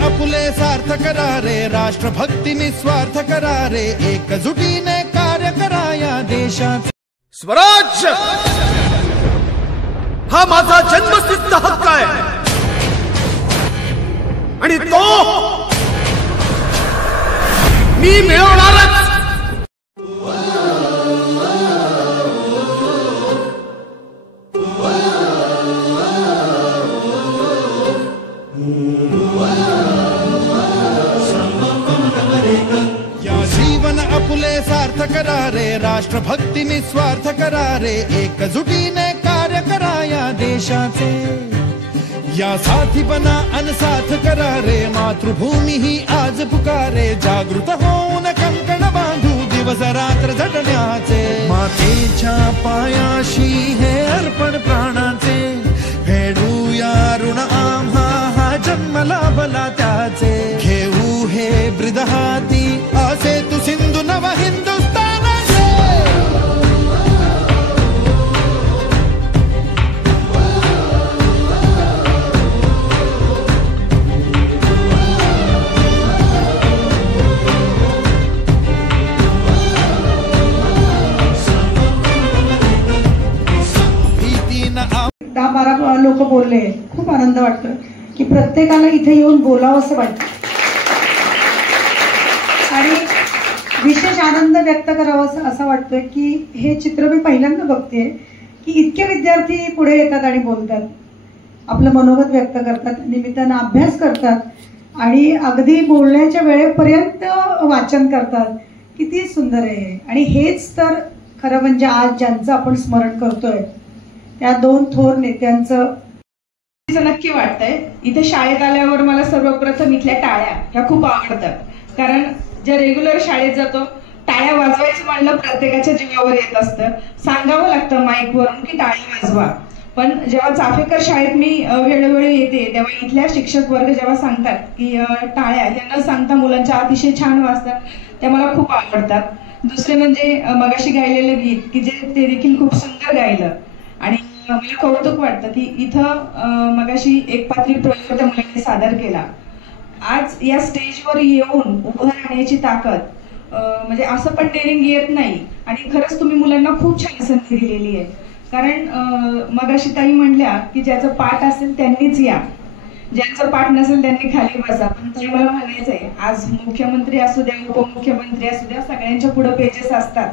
आपुले सार्थ करारे, राष्ट्रभक्ती निस्वार्थ करारे, एकजुटीने कार्य करा या देशाचे। स्वराज्य हा माझा जन्मसिद्ध हक्क आहे आणि तो मी मिळवणारच। आपुले सार्थ करारे, राष्ट्रभक्ती निस्वार्थ करारे, एकजुटीने कार्य करा या देशाचे। या साथी बना अनसाथ करारे, मातृभूमी ही आज पुकारे, जागृत होऊन कंकण बांधू दिवस रात्र झटण्याचे। मातेच्या पायाशी हे अर्पण प्राणाचे, फेडूया ऋण आम्हा हा जन्म लाभला त्याचे। घेऊ हे ब्रिद हाती असे तू सिंधू नव हिंदुस्थानाचे। दहा बारा लोक बोलले, खूप आनंद वाटतो की प्रत्येकाला इथे येऊन बोलावं असं वाटतं आणि विशेष आनंद व्यक्त करावा असं वाटतोय की हे चित्र मी पहिल्यांदा बघतेय की इतके विद्यार्थी पुढे येतात आणि बोलतात, आपलं मनोगत व्यक्त करतात, निमित्तानं अभ्यास करतात आणि अगदी बोलण्याच्या वेळेपर्यंत वाचन करतात। किती सुंदर आहे। आणि हेच तर खरं म्हणजे आज ज्यांचं आपण स्मरण करतोय त्या दोन थोर नेत्यांचं नक्की वाटतंय। इथे शाळेत आल्यावर मला सर्वप्रथम इथल्या टाळ्या ह्या खूप आवडतात, कारण जे रेग्युलर शाळेत जातो टाळ्या वाजवायचं म्हणलं प्रत्येकाच्या जीवावर येत असतं, सांगावं लागतं माईक वरून की टाळ्या वाजवा। पण जेव्हा चाफेकर शाळेत मी वेळोवेळी येते तेव्हा इथल्या शिक्षक वर्ग जेव्हा सांगतात की टाळ्या ह्या न सांगता मुलांच्या अतिशय छान वाजतात, त्या मला खूप आवडतात। दुसरे म्हणजे मगाशी गायलेलं गीत की जे ते देखील खूप सुंदर गायलं आणि मला कौतुक वाटतं की इथं मगाशी एक पात्री प्रयोग त्या मुलांनी सादर केला। आज या स्टेजवर येऊन उभं राहण्याची ताकद म्हणजे असं पण ट्रेनिंग येत नाही आणि खरंच तुम्ही मुलांना खूप छान संधी दिलेली आहे। कारण मगाशी ताई म्हणल्या की ज्याचं पाठ असेल त्यांनीच या, ज्यांचं पाठ नसेल त्यांनी खाली बसा। पण ताई मला म्हणायचंय, आज मुख्यमंत्री असू द्या उपमुख्यमंत्री असू द्या सगळ्यांच्या पुढे पेजेस असतात,